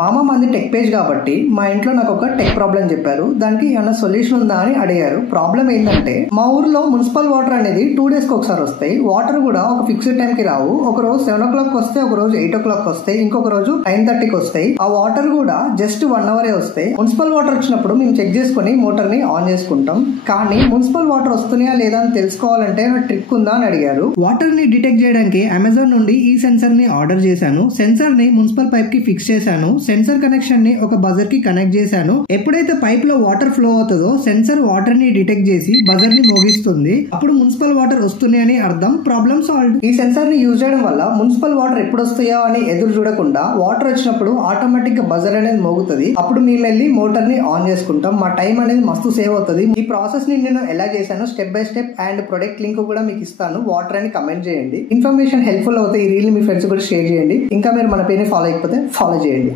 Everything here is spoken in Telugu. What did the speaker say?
మామ మంది టెక్ పేజ్ కాబట్టి మా ఇంట్లో నాకు ఒక టెక్ ప్రాబ్లం చెప్పారు. దానికి ఏమైనా సొల్యూషన్ ఉందా అని అడిగారు. ప్రాబ్లం ఏంటంటే మా ఊర్లో మున్సిపల్ వాటర్ అనేది 2 days కి ఒకసారి వస్తాయి. వాటర్ కూడా ఒక ఫిక్స్డ్ టైం కి రావు. ఒక రోజు 7 o'clock వస్తాయి, ఒక రోజు 8 o'clock వస్తాయి, ఇంకొక రోజు 9:30కి వస్తాయి. ఆ వాటర్ కూడా జస్ట్ 1 hour వస్తాయి. మున్సిపల్ వాటర్ వచ్చినప్పుడు మేము చెక్ చేసుకుని మోటార్ ని ఆన్ చేసుకుంటాం. కానీ మున్సిపల్ వాటర్ వస్తున్నాయా లేదా అని తెలుసుకోవాలంటే ట్రిక్ ఉందా అని అడిగారు. వాటర్ ని డిటెక్ట్ చేయడానికి అమెజాన్ నుండి ఈ సెన్సర్ ని ఆర్డర్ చేశాను. సెన్సర్ ని మున్సిపల్ పైప్ కి ఫిక్స్ చేశాను. సెన్సర్ కనెక్షన్ ని ఒక బజర్ కి కనెక్ట్ చేశాను. ఎప్పుడైతే పైప్ లో వాటర్ ఫ్లో అవుతుందో సెన్సర్ వాటర్ ని డిటెక్ట్ చేసి బజర్ ని మోగిస్తుంది. అప్పుడు మున్సిపల్ వాటర్ వస్తున్నాయని అర్థం. Problem solve. ఈ సెన్సర్ ని యూజ్ చేయడం వల్ల మున్సిపల్ వాటర్ ఎప్పుడు వస్తాయో అని ఎదురు చూడకుండా వాటర్ వచ్చినప్పుడు ఆటోమేటిక్ గా బజర్ అనేది మోగుతుంది. అప్పుడు మేము వెళ్ళి మోటార్ ని ఆన్ చేసుకుంటాం. మా టైం అనేది మస్తు సేవ్ అవుతుంది. ఈ ప్రాసెస్ ని నేను ఎలా చేశాను step by step and product link కూడా మీకు ఇస్తాను. వాటర్ అని కమెంట్ చేయండి. ఇన్ఫర్మేషన్ హెల్ప్ఫుల్ అవుతాయి. ఈ రీల్ మీ ఫ్రెండ్స్ కూడా షేర్ చేయండి. ఇంకా మీరు మన పేరుని ఫాలో అయిపోతే ఫాలో చేయండి.